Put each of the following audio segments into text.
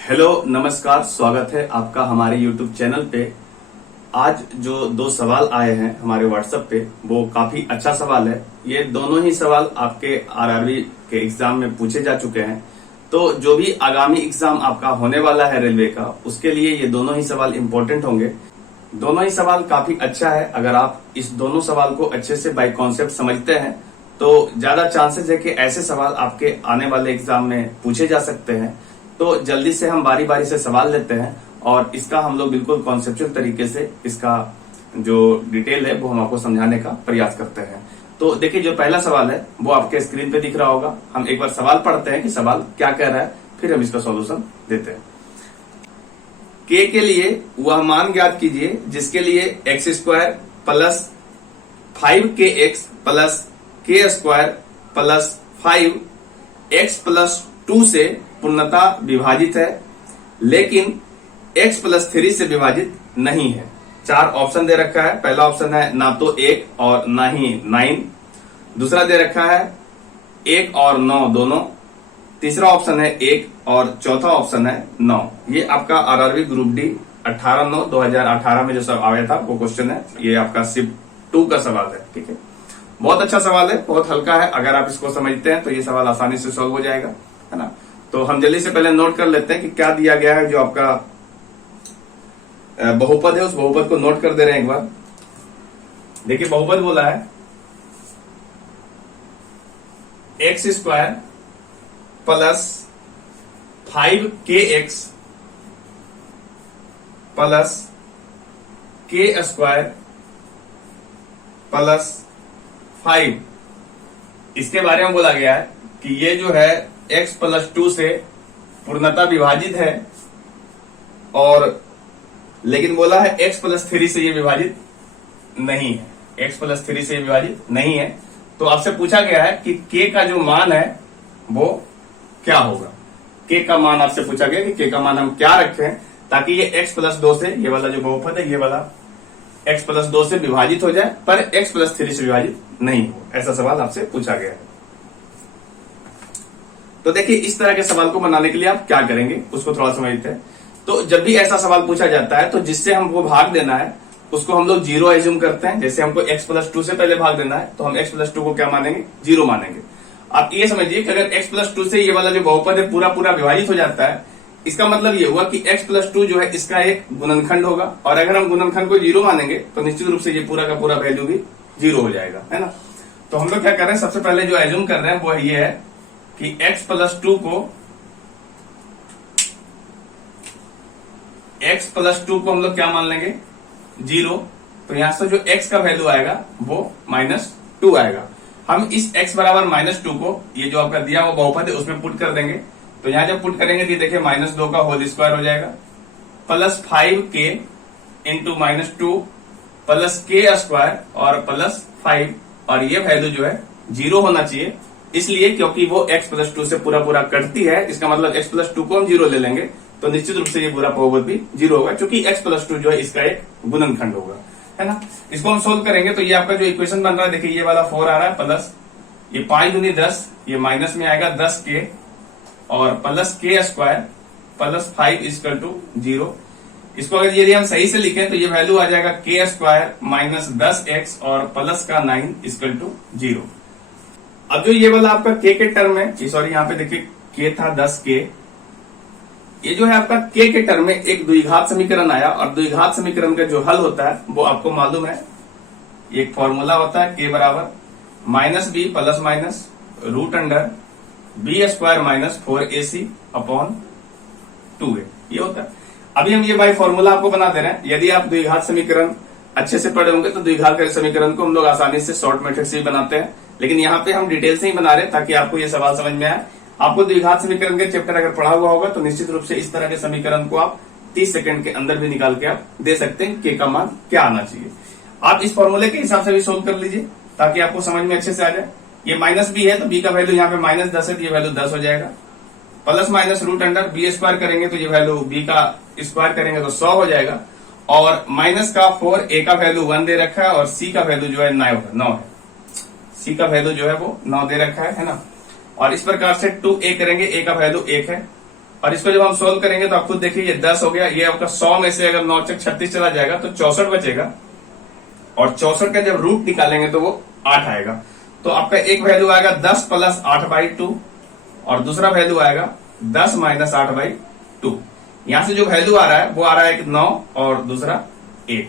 Hello नमस्कार, स्वागत है आपका हमारे YouTube चैनल पे। आज जो दो सवाल आए हैं हमारे व्हाट्सएप पे वो काफी अच्छा सवाल है। ये दोनों ही सवाल आपके आरआरबी के एग्जाम में पूछे जा चुके हैं। तो जो भी आगामी एग्जाम आपका होने वाला है रेलवे का, उसके लिए ये दोनों ही सवाल इम्पोर्टेंट होंगे। दोनों ही सवाल काफी अच्छा है। अगर आप इस दोनों सवाल को अच्छे से बाय कॉन्सेप्ट समझते हैं तो ज्यादा चांसेस है कि ऐसे सवाल आपके आने वाले एग्जाम में पूछे जा सकते हैं। तो जल्दी से हम बारी बारी से सवाल लेते हैं और इसका हम लोग बिल्कुल कॉन्सेप्चुअल तरीके से इसका जो डिटेल है वो हम आपको समझाने का प्रयास करते हैं। तो देखिए, जो पहला सवाल है वो आपके स्क्रीन पे दिख रहा होगा। हम एक बार सवाल पढ़ते हैं कि सवाल क्या कह रहा है, फिर हम इसका सॉल्यूशन देते हैं। के लिए वह मान ज्ञात कीजिए जिसके लिए x square plus 5kx plus के स्क्वायर प्लस 5x प्लस 2 से पूर्णतः विभाजित है, लेकिन x प्लस 3 से विभाजित नहीं है। चार ऑप्शन दे रखा है। पहला ऑप्शन है ना तो 1 और ना ही 9। दूसरा दे रखा है 1 और 9 दोनों। तीसरा ऑप्शन है 1 और चौथा ऑप्शन है 9। ये आपका आरआरबी ग्रुप डी 18/9/2018 में जो सब आया था वो क्वेश्चन है। ये आपका शिफ्ट 2 का सवाल है। ठीक है, बहुत अच्छा सवाल है, बहुत हल्का है। अगर आप इसको समझते हैं तो ये सवाल आसानी से सॉल्व हो जाएगा, है ना। तो हम जल्दी से पहले नोट कर लेते हैं कि क्या दिया गया है। जो आपका बहुपद है उस बहुपद को नोट कर दे रहे हैं एक बार। देखिए, बहुपद बोला है x square plus 5kx plus के स्क्वायर प्लस 5। इसके बारे में बोला गया है कि ये जो है x प्लस 2 से पूर्णतः विभाजित है, और लेकिन बोला है x प्लस 3 से ये विभाजित नहीं है। x प्लस 3 से ये विभाजित नहीं है। तो आपसे पूछा गया है कि k का जो मान है वो क्या होगा। k का मान आपसे पूछा गया कि k का मान हम क्या रखें ताकि ये x प्लस 2 से, ये वाला जो बहुपद है ये वाला x प्लस 2 से विभाजित हो जाए पर x प्लस 3 से विभाजित नहीं हो। ऐसा सवाल आपसे पूछा गया है। तो देखिए, इस तरह के सवाल को बनाने के लिए आप क्या करेंगे उसको थोड़ा समझते हैं। तो जब भी ऐसा सवाल पूछा जाता है तो जिससे हमको भाग देना है उसको हम लोग जीरो एज्यूम करते हैं। जैसे हमको x प्लस 2 से पहले भाग देना है तो हम x प्लस 2 को क्या मानेंगे, जीरो मानेंगे। आप ये समझिए कि अगर x प्लस 2 से ये वाला जो बहुपद है पूरा पूरा विभाजित हो जाता है, इसका मतलब ये हुआ कि x प्लस 2 जो है इसका एक गुणनखंड होगा, और अगर हम गुणनखंड को जीरो मानेंगे तो निश्चित रूप से ये पूरा का पूरा वैल्यू भी जीरो हो जाएगा, है ना। तो हम लोग क्या कर रहे हैं, सबसे पहले जो एज्यूम कर रहे हैं वो ये है कि x प्लस 2 को हम लोग क्या मान लेंगे, जीरो। तो यहां से जो x का वैल्यू आएगा वो -2 आएगा। हम इस x बराबर -2 को, ये जो आपका दिया वो बहुपद है उसमें पुट कर देंगे। तो यहां जब पुट करेंगे तो देखिए -2 का होल स्क्वायर हो जाएगा प्लस 5k इंटू -2 प्लस के स्क्वायर और प्लस 5, और ये वैल्यू जो है जीरो होना चाहिए, इसलिए क्योंकि वो x प्लस 2 से पूरा पूरा कटती है। इसका मतलब x प्लस 2 को हम जीरो ले लेंगे तो निश्चित रूप से ये पूरा बहुपद भी जीरो होगा, क्योंकि x प्लस 2 जो है इसका एक गुणनखंड होगा, है ना। इसको हम सोल्व करेंगे तो ये आपका जो इक्वेशन बन रहा है, देखिए ये वाला 4 आ रहा है प्लस ये 5 दूनी 10, ये माइनस में आएगा 10k और प्लस के स्क्वायर प्लस 5 इक्वल टू 0। इसको अगर यदि हम सही से लिखें तो ये वैल्यू आ जाएगा के स्क्वायर माइनस 10x और प्लस का 9 इक्वल टू 0। अब जो ये वाला आपका k के टर्म है, सॉरी यहाँ पे देखिए k था 10k, ये जो है आपका k के टर्म में एक द्विघात समीकरण आया, और द्विघात समीकरण का जो हल होता है वो आपको मालूम है। एक फॉर्मूला होता है k बराबर -b plus minus root under b square minus 4ac upon 2a, ये होता है। अभी हम ये बाई फॉर्मूला आपको बना दे रहे हैं। यदि आप द्विघात समीकरण अच्छे से पढ़े होंगे तो द्विघात समीकरण को हम लोग आसानी से शॉर्ट मेथड से ही बनाते हैं, लेकिन यहाँ पे हम डिटेल से ही बना रहे हैं ताकि आपको ये सवाल समझ में आए। आपको द्विघात समीकरण के चैप्टर अगर पढ़ा हुआ होगा तो निश्चित रूप से इस तरह के समीकरण को आप 30 सेकंड के अंदर भी निकाल के आप दे सकते हैं के का मान क्या आना चाहिए। आप इस फॉर्मूले के हिसाब से भी सोल्व कर लीजिए ताकि आपको समझ में अच्छे से आ जाए। ये -b है तो b का वैल्यू यहाँ पे -10 है तो ये वैल्यू 10 हो जाएगा। Plus minus root under b square करेंगे तो ये वैल्यू b का स्क्वायर करेंगे तो 100 हो जाएगा, और माइनस का 4, a का वैल्यू 1 दे रखा है और c का वैल्यू जो है 9 है। c का वैल्यू जो है वो 9 दे रखा है ना। और इस प्रकार से 2a करेंगे, a का वैल्यू 1 है और इसको जब हम सोल्व करेंगे तो आप खुद देखिए ये 10 हो गया, ये आपका 100 में से अगर 9 चक 36 चला जाएगा तो 64 बचेगा, और 64 का जब रूट निकालेंगे तो वो 8 आएगा। तो आपका एक वैल्यू आएगा 10 प्लस 8/2 और दूसरा वैल्यू आएगा 10 माइनस 8/2। यहां से जो वैल्यू आ रहा है वो आ रहा है एक 9 और दूसरा 1।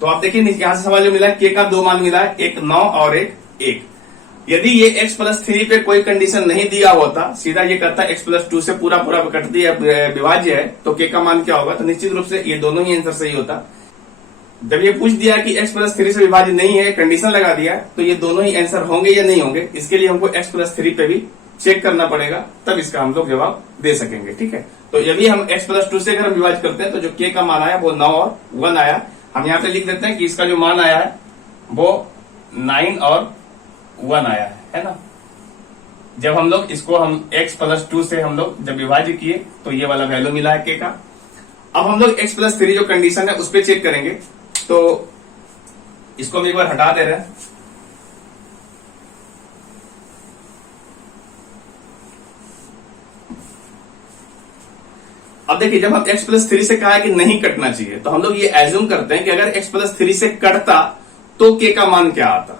तो आप देखिए यहां से सवाल जो मिला है के का 2 मान मिला है, एक 9 और एक 1। यदि ये x प्लस 3 पे कोई कंडीशन नहीं दिया होता, सीधा ये करता x प्लस 2 से पूरा पूरा कट दिया विभाज्य है, तो k का मान क्या होगा, तो निश्चित रूप से ये दोनों ही आंसर सही होता। जब ये पूछ दिया कि x प्लस 3 से विभाज्य नहीं है, कंडीशन लगा दिया, तो ये दोनों ही आंसर होंगे या नहीं होंगे, इसके लिए हमको x प्लस 3 पे भी चेक करना पड़ेगा, तब इसका हम लोग जवाब दे सकेंगे। ठीक है, तो यदि हम x प्लस 2 से अगर हम विभाज्य करते हैं तो जो k का मान आया वो 9 और 1 आया। हम यहाँ पे लिख देते हैं कि इसका जो मान आया है वो 9 और 1 आया है ना। जब हम लोग इसको हम x प्लस 2 से हम लोग जब विभाज्य किए तो ये वाला वैल्यू मिला है k का। अब हम लोग x प्लस 3 जो कंडीशन है उस पर चेक करेंगे, तो इसको हम एक बार हटा दे रहे हैं। अब देखिए जब हम x प्लस 3 से कहा है कि नहीं कटना चाहिए, तो हम लोग ये एज्यूम करते हैं कि अगर x प्लस 3 से कटता तो k का मान क्या आता।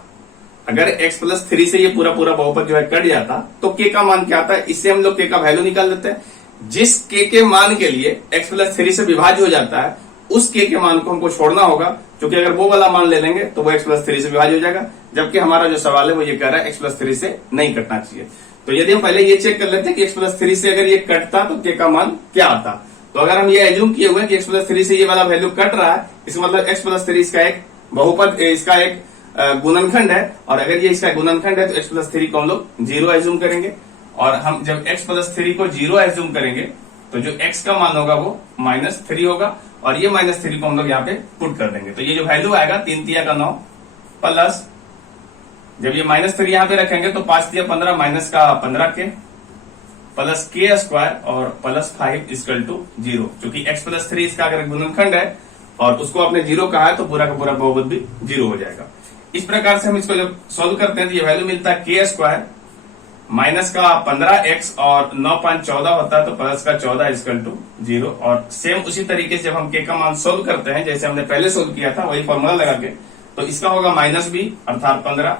अगर x प्लस 3 से ये पूरा पूरा बहुपद जो है कट जाता तो k का मान क्या आता है, इससे हम लोग k का वैल्यू निकाल लेते हैं। जिस k के मान के लिए x प्लस 3 से विभाज्य हो जाता है उस k के मान को हमको छोड़ना होगा, क्योंकि अगर वो वाला मान ले लेंगे तो वो x प्लस 3 से विभाज्य हो जाएगा, जबकि हमारा जो सवाल है वो ये कह रहा है x प्लस 3 से नहीं कटना चाहिए। तो यदि हम पहले ये चेक कर लेते हैं कि x प्लस 3 से अगर ये कटता तो k का मान क्या आता, तो अगर हम ये एज्यूम किए हुए कि x प्लस 3 से ये वाला वैल्यू कट रहा है, इसका मतलब x प्लस 3 इसका एक बहुपद, इसका एक गुणनखंड है, और अगर ये इसका गुणनखंड है तो x प्लस 3 को हम लोग 0 एज्यूम करेंगे। और हम जब x प्लस 3 को 0 एज्यूम करेंगे तो जो x का मान होगा वो -3 होगा, और ये -3 को हम लोग यहाँ पे पुट कर देंगे। तो ये जो वैल्यू आएगा 3 तिया का 9 प्लस, जब ये -3 यहाँ पे रखेंगे तो 5 तिया 15 माइनस का 15 के प्लस k स्क्वायर और प्लस 5 इक्वल टू 0, क्योंकि x प्लस 3 इसका अगर गुणनखंड है और उसको आपने 0 कहा है तो पूरा का पूरा बहुपद भी 0 हो जाएगा। इस प्रकार से हम इसको जब सोल्व करते हैं तो ये वैल्यू मिलता है k स्क्वायर माइनस का 15x और 9 5 14 होता है, तो प्लस का 14 इक्वल टू 0। और सेम उसी तरीके से जब हम k का मान सोल्व करते हैं जैसे हमने पहले सोल्व किया था वही फॉर्मूला लगा के, तो इसका होगा -b अर्थात 15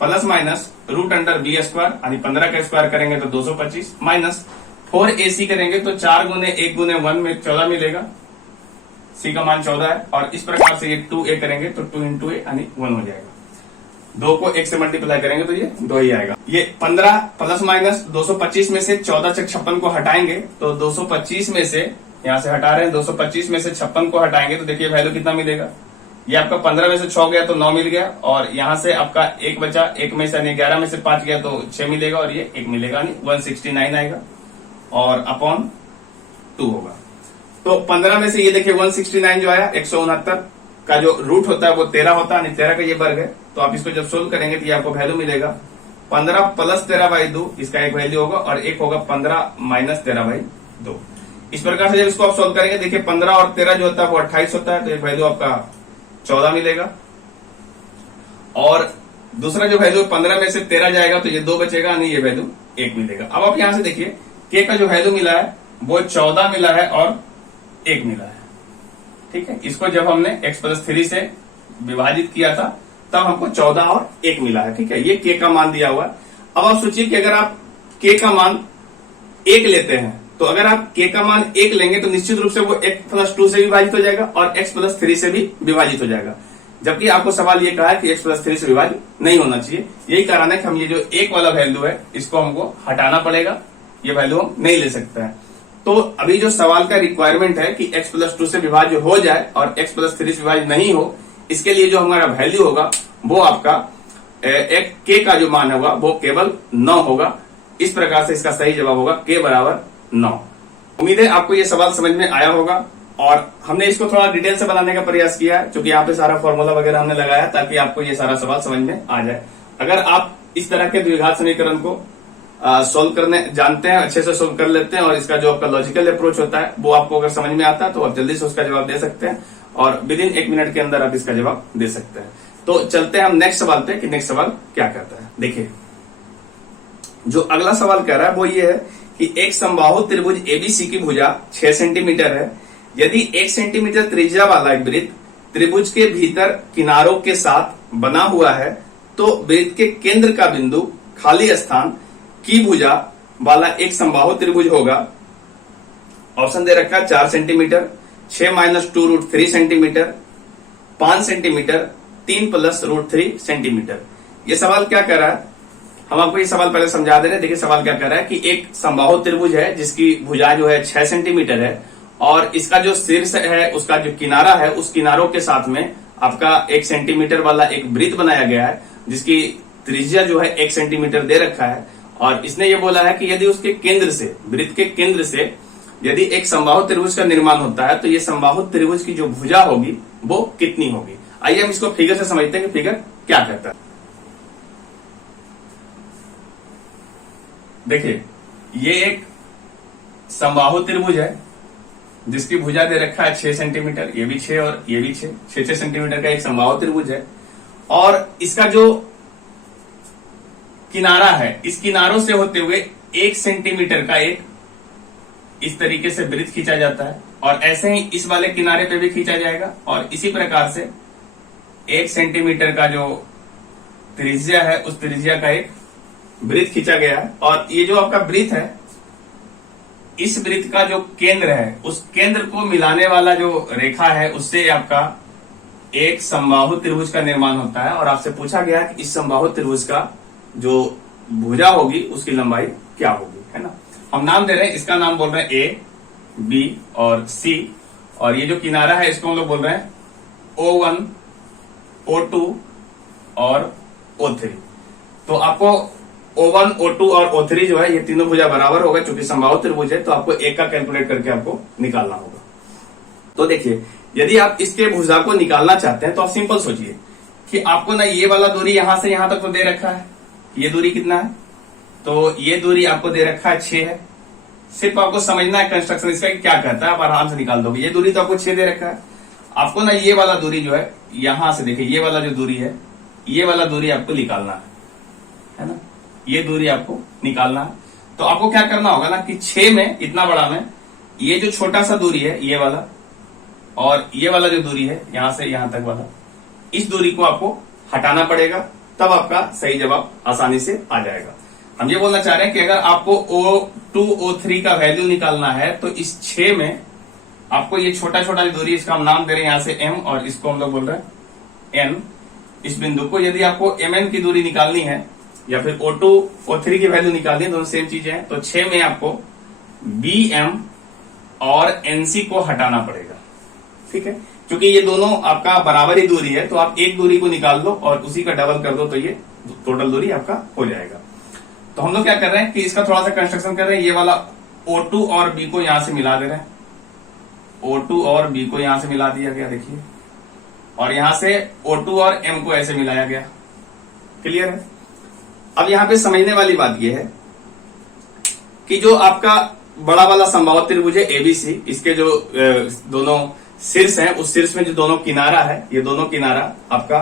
plus minus root under B square, यानी 15 का स्क्वायर करेंगे तो 225 माइनस 4ac करेंगे तो 4 गुने 1 गुने 1 में 14 मिलेगा, c का मान 14 है। और इस प्रकार से ये 2a करेंगे तो 2 इंटू ए यानी 1 हो जाएगा। 2 को 1 से मल्टीप्लाई करेंगे तो ये 2 ही आएगा। ये 15 प्लस माइनस 225 में से 14 चक 56 को हटाएंगे तो 225 में से, यहाँ से हटा रहे हैं 225 में से 56 को हटाएंगे तो देखिए वैल्यू कितना मिलेगा, ये आपका 15 में से 6 गया तो 9 मिल गया, और यहाँ से आपका 1 बचा, 1 में से यानी 11 में से 5 गया तो 6 मिलेगा, और ये 1 मिलेगा यानी 169 आएगा और अपॉन 2 होगा। तो 15 में से ये देखिए 169 जो आया 169 का जो रूट होता है वो 13 होता है, यानी 13 का ये वर्ग है। तो आप इसको जब सोल्व करेंगे तो ये आपको वैल्यू मिलेगा 15 प्लस 13/2, इसका एक वैल्यू होगा, और एक होगा 15 माइनस 13/2। इस प्रकार से जब इसको आप सोल्व करेंगे देखिए 15 और 13 जो होता है वो 28 होता है, तो एक वैल्यू आपका 14 मिलेगा। और दूसरा जो वैल्यू 15 में से 13 जाएगा तो ये 2 बचेगा, नहीं ये वैल्यू 1 मिलेगा। अब आप यहां से देखिए k का जो वैल्यू मिला है वो 14 मिला है और 1 मिला है। ठीक है, इसको जब हमने x प्लस 3 से विभाजित किया था तब हमको 14 और 1 मिला है। ठीक है, ये k का मान दिया हुआ है। अब आप सोचिए कि अगर आप k का मान 1 लेते हैं तो अगर आप k का मान 1 लेंगे तो निश्चित रूप से वो x प्लस 2 से विभाजित हो जाएगा और x प्लस 3 से भी विभाजित हो जाएगा, जबकि आपको सवाल ये कहा है कि x प्लस 3 से विभाजित नहीं होना चाहिए। यही कारण है कि हम ये जो 1 वाला वैल्यू है इसको हमको हटाना पड़ेगा, ये वैल्यू हम नहीं ले सकते हैं। तो अभी जो सवाल का रिक्वायरमेंट है कि x प्लस 2 से विभाज्य हो जाए और x प्लस 3 से विभाज्य नहीं हो, इसके लिए जो हमारा वैल्यू होगा वो आपका एक k का जो मान होगा वो केवल 9 होगा। इस प्रकार से इसका सही जवाब होगा k बराबर 9। उम्मीद है आपको ये सवाल समझ में आया होगा, और हमने इसको थोड़ा डिटेल से बनाने का प्रयास किया है, क्योंकि यहाँ पे सारा फॉर्मूला वगैरह हमने लगाया ताकि आपको ये सारा सवाल समझ में आ जाए। अगर आप इस तरह के द्विघात समीकरण को सोल्व करने जानते हैं, अच्छे से सोल्व कर लेते हैं, और इसका जो आपका लॉजिकल अप्रोच होता है वो आपको अगर समझ में आता है तो आप जल्दी से उसका जवाब दे सकते हैं, और विद इन 1 मिनट के अंदर आप इसका जवाब दे सकते हैं। तो चलते हैं हम नेक्स्ट सवाल पे कि नेक्स्ट सवाल क्या कहता है। देखिए जो अगला सवाल कह रहा है वो ये है कि एक समबाहु त्रिभुज एबीसी की भुजा 6 सेंटीमीटर है। यदि 1 सेंटीमीटर त्रिज्या वाला एक वृत्त त्रिभुज के भीतर किनारों के साथ बना हुआ है तो वृत्त के केंद्र का बिंदु खाली स्थान की भुजा वाला एक समबाहु त्रिभुज होगा। ऑप्शन दे रखा है 4 सेंटीमीटर, 6 - 2√3 सेंटीमीटर, 5 सेंटीमीटर, 3 + √3 सेंटीमीटर। ये सवाल क्या कर रहा है, हम आपको ये सवाल पहले समझा दे रहे हैं। देखिए सवाल क्या कर रहा है कि एक समबाहु त्रिभुज है जिसकी भुजा जो है 6 सेंटीमीटर है और इसका जो शीर्ष है, उसका जो किनारा है, उस किनारों के साथ में आपका 1 सेंटीमीटर वाला एक वृत्त बनाया गया है जिसकी त्रिज्या जो है 1 सेंटीमीटर दे रखा है। और इसने ये बोला है कि यदि उसके केंद्र से, वृत्त के केंद्र से यदि एक समबाहु त्रिभुज का निर्माण होता है तो ये समबाहु त्रिभुज की जो भुजा होगी वो कितनी होगी। आइए हम इसको फिगर से समझते हैं कि फिगर क्या कहता है। देखिए ये एक समबाहु त्रिभुज है जिसकी भुजा दे रखा है 6 सेंटीमीटर, ये भी 6 और ये भी 6 सेंटीमीटर का एक समबाहु त्रिभुज है। और इसका जो किनारा है, इस किनारों से होते हुए 1 सेंटीमीटर का एक इस तरीके से वृत्त खींचा जाता है और ऐसे ही इस वाले किनारे पे भी खींचा जाएगा और इसी प्रकार से 1 सेंटीमीटर का जो त्रिज्या है उस त्रिज्या का एक वृत्त खींचा गया है। और ये जो आपका वृत्त है, इस वृत्त का जो केंद्र है, उस केंद्र को मिलाने वाला जो रेखा है उससे आपका एक समबाहु त्रिभुज का निर्माण होता है। और आपसे पूछा गया कि इस समबाहु त्रिभुज का जो भुजा होगी उसकी लंबाई क्या होगी, है ना। हम नाम दे रहे हैं, इसका नाम बोल रहे हैं ए, बी और सी। और ये जो किनारा है इसको हम लोग बोल रहे हैं O1, O2 और O3। तो आपको O1, O2 और O3 जो है ये तीनों भुजा बराबर होगा, चूंकि समबाहु त्रिभुज है तो आपको एक का कैलकुलेट करके आपको निकालना होगा। तो देखिए यदि आप इसके भुजा को निकालना चाहते हैं तो आप सिंपल सोचिए कि आपको ना ये वाला दूरी यहां से यहां तक तो दे रखा है, ये दूरी कितना है, तो ये दूरी आपको दे रखा है 6 है। सिर्फ आपको समझना है कंस्ट्रक्शन इसका क्या कहता है, आप आराम से निकाल दोगे। ये दूरी तो आपको 6 दे रखा है, आपको ना ये वाला दूरी जो है यहां से, देखिए ये वाला जो दूरी है, ये वाला दूरी आपको निकालना है ना, ये दूरी आपको निकालना है। तो आपको क्या करना होगा ना कि 6 में, इतना बड़ा में, ये जो छोटा सा दूरी है ये वाला और ये वाला जो दूरी है यहां से यहां तक वाला, इस दूरी को आपको हटाना पड़ेगा, तब आपका सही जवाब आसानी से आ जाएगा। हम ये बोलना चाह रहे हैं कि अगर आपको O2, O3 का वैल्यू निकालना है तो इस 6 में आपको ये छोटा छोटा जो दूरी, इसका हम नाम दे रहे हैं यहां से M और इसको हम लोग बोल रहे हैं N, इस बिंदु को यदि आपको MN की दूरी निकालनी है या फिर O2, O3 की वैल्यू निकालनी है, दोनों सेम चीजें हैं, तो 6 में आपको BM और NC को हटाना पड़ेगा। ठीक है, क्योंकि ये दोनों आपका बराबर ही दूरी है तो आप एक दूरी को निकाल लो और उसी का डबल कर दो तो ये टोटल दूरी आपका हो जाएगा। तो हम लोग क्या कर रहे हैं कि इसका थोड़ा सा कंस्ट्रक्शन कर रहे हैं। ये वाला O2 और B को यहां से मिला दे रहे हैं, O2 और B को यहां से मिला दिया गया, देखिए, और यहां से O2 और M को ऐसे मिलाया गया। क्लियर है। अब यहां पे समझने वाली बात यह है कि जो आपका बड़ा वाला समबाहु त्रिभुज है ABC, इसके जो दोनों शीर्ष हैं, उस शीर्ष में जो दोनों किनारा है, ये दोनों किनारा आपका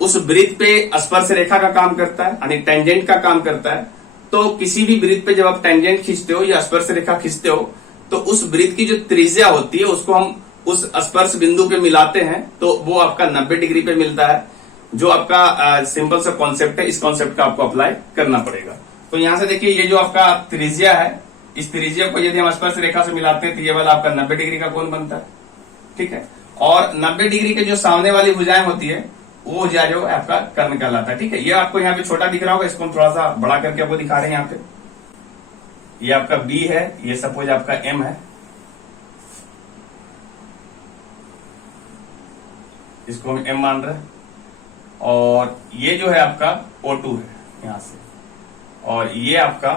उस वृत्त पे स्पर्श रेखा का काम करता है, यानी टेंजेंट का काम करता है। तो किसी भी वृत्त पे जब आप टेंजेंट खींचते हो या स्पर्श रेखा खींचते हो तो उस वृत्त की जो त्रिज्या होती है उसको हम उस स्पर्श बिंदु पे मिलाते हैं तो वो आपका 90 डिग्री पे मिलता है। जो आपका सिंपल सा कॉन्सेप्ट है, इस कॉन्सेप्ट का आपको अप्लाई करना पड़ेगा। तो यहां से देखिए ये जो आपका त्रिज्या है, इस त्रिज्या को यदि हम स्पर्श रेखा से मिलाते हैं तो ये वाला आपका 90 डिग्री का कोण बनता है। ठीक है, और 90 डिग्री के जो सामने वाली भुजाएं होती है वो भुजा जो आपका कर्ण कहलाता है। ठीक है, ये आपको यहाँ पे छोटा दिख रहा होगा, इसको हम थोड़ा सा बड़ा करके आपको दिखा रहे हैं। यहाँ पे ये आपका B है, ये सपोज आपका M है, इसको हम M मान रहे हैं, और ये जो है आपका O2 है यहां से, और ये आपका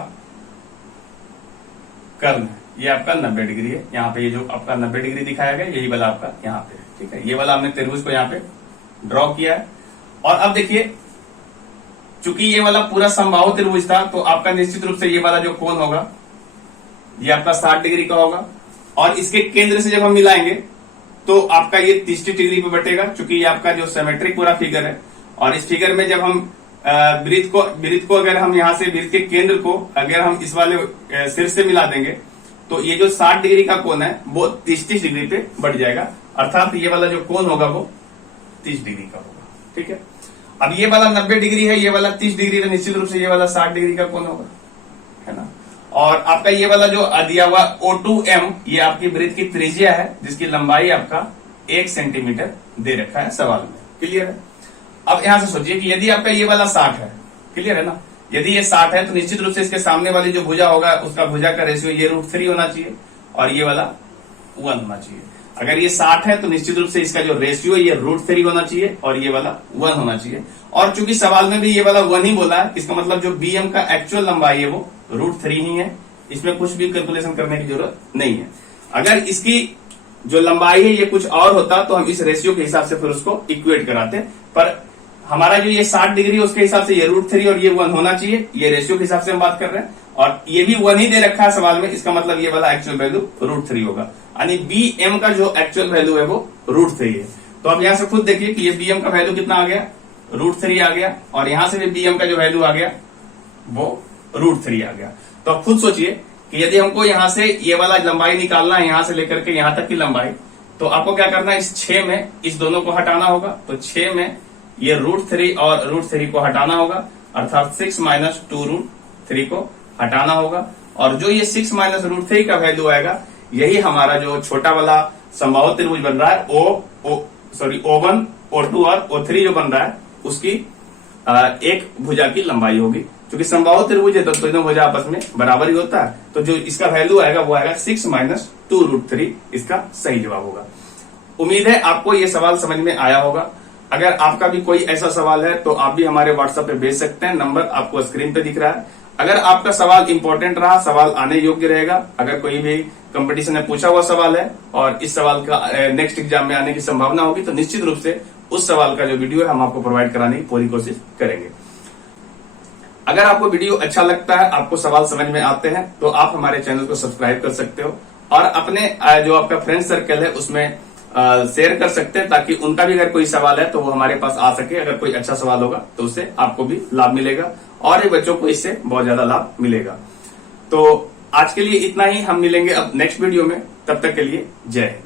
कर्ण है, ये आपका 90 डिग्री है। यहाँ पे ये जो आपका 90 डिग्री दिखाया गया यही वाला आपका यहाँ पे। ठीक है, ये वाला हमने त्रिभुज को यहाँ पे ड्रॉ किया है। और अब देखिए चूंकि ये वाला पूरा समबाहु त्रिभुज था तो आपका निश्चित रूप से ये वाला जो कोण होगा ये आपका 60 डिग्री का होगा, और इसके केंद्र से जब हम मिलाएंगे तो आपका ये 30 डिग्री पे बटेगा, चूंकि ये आपका जो सिमेट्रिक पूरा फिगर है। और इस फिगर में जब हम वृत्त को अगर हम यहाँ से वृत्त के केंद्र को अगर हम इस वाले शीर्ष से मिला देंगे तो ये जो 60 डिग्री का कोण है वो 30 डिग्री पे बढ़ जाएगा, अर्थात ये वाला जो कोण होगा वो 30 डिग्री का होगा। ठीक है, अब ये वाला 90 डिग्री है, ये वाला 30 डिग्री है, निश्चित रूप से ये वाला 60 डिग्री का कोण होगा, है ना। और आपका ये वाला जो दिया हुआ O2M, ये आपकी वृत्त की त्रिज्या है जिसकी लंबाई आपका 1 सेंटीमीटर दे रखा है सवाल में। क्लियर है। अब यहां से सोचिए कि यदि आपका ये वाला 60 है, क्लियर है ना, यदि ये 60 है तो निश्चित रूप से इसके सामने वाली जो भुजा होगा उसका भुजा का रेशियो ये √3 होना चाहिए और ये वाला 1 होना चाहिए। अगर ये 60 है तो निश्चित रूप से इसका जो रेशियो ये √3 होना चाहिए और ये वाला 1 होना चाहिए। और चूंकि सवाल में भी ये वाला 1 ही बोला है, इसका मतलब जो BM का एक्चुअल लंबाई है वो √3 ही है, इसमें कुछ भी कैलकुलेशन करने की जरूरत नहीं है। अगर इसकी जो लंबाई है ये कुछ और होता तो हम इस रेशियो के हिसाब से फिर उसको इक्वेट कराते, पर हमारा जो ये 60 डिग्री उसके हिसाब से ये √3 और ये 1 होना चाहिए, ये रेशियो के हिसाब से हम बात कर रहे हैं और ये भी 1 ही दे रखा है सवाल में, इसका मतलब ये वाला एक्चुअल वैल्यू √3 होगा, यानी BM का जो एक्चुअल वैल्यू है वो √3 है। तो अब यहां से खुद देखिए कि ये BM का वैल्यू कितना आ गया, √3 आ गया, और यहां से भी BM का जो वैल्यू आ गया वो √3 आ गया। तो अब खुद सोचिए कि यदि हमको यहां से ये वाला लंबाई निकालना है, यहां से लेकर के यहां तक की लंबाई, तो आपको क्या करना है, इस 6 में इस दोनों को हटाना होगा। तो 6 में ये √3 और √3 को हटाना होगा, अर्थात 6 माइनस 2√3 को हटाना होगा, और जो ये 6 माइनस √3 का वैल्यू आएगा यही हमारा जो छोटा वाला समबाहु त्रिभुज बन रहा है O1, O2 और O3 जो बन रहा है उसकी एक भुजा की लंबाई होगी। क्योंकि समबाहु त्रिभुज है तो दोनों भुजा आपस में बराबर ही होता है, तो जो इसका वैल्यू आएगा वो आएगा 6 माइनस 2√3, इसका सही जवाब होगा। उम्मीद है आपको ये सवाल समझ में आया होगा। अगर आपका भी कोई ऐसा सवाल है तो आप भी हमारे व्हाट्सएप पे भेज सकते हैं, नंबर आपको स्क्रीन पे दिख रहा है। अगर आपका सवाल इंपॉर्टेंट रहा, सवाल आने योग्य रहेगा, अगर कोई भी कंपटीशन में पूछा हुआ सवाल है और इस सवाल का नेक्स्ट एग्जाम में आने की संभावना होगी, तो निश्चित रूप से उस सवाल का जो वीडियो है हम आपको प्रोवाइड कराने की पूरी कोशिश करेंगे। अगर आपको वीडियो अच्छा लगता है, आपको सवाल समझ में आते हैं, तो आप हमारे चैनल को सब्सक्राइब कर सकते हो और अपने जो आपका फ्रेंड सर्कल है उसमें शेयर कर सकते हैं, ताकि उनका भी अगर कोई सवाल है तो वो हमारे पास आ सके। अगर कोई अच्छा सवाल होगा तो उससे आपको भी लाभ मिलेगा और ये बच्चों को इससे बहुत ज्यादा लाभ मिलेगा। तो आज के लिए इतना ही, हम मिलेंगे अब नेक्स्ट वीडियो में, तब तक के लिए जय हिंद।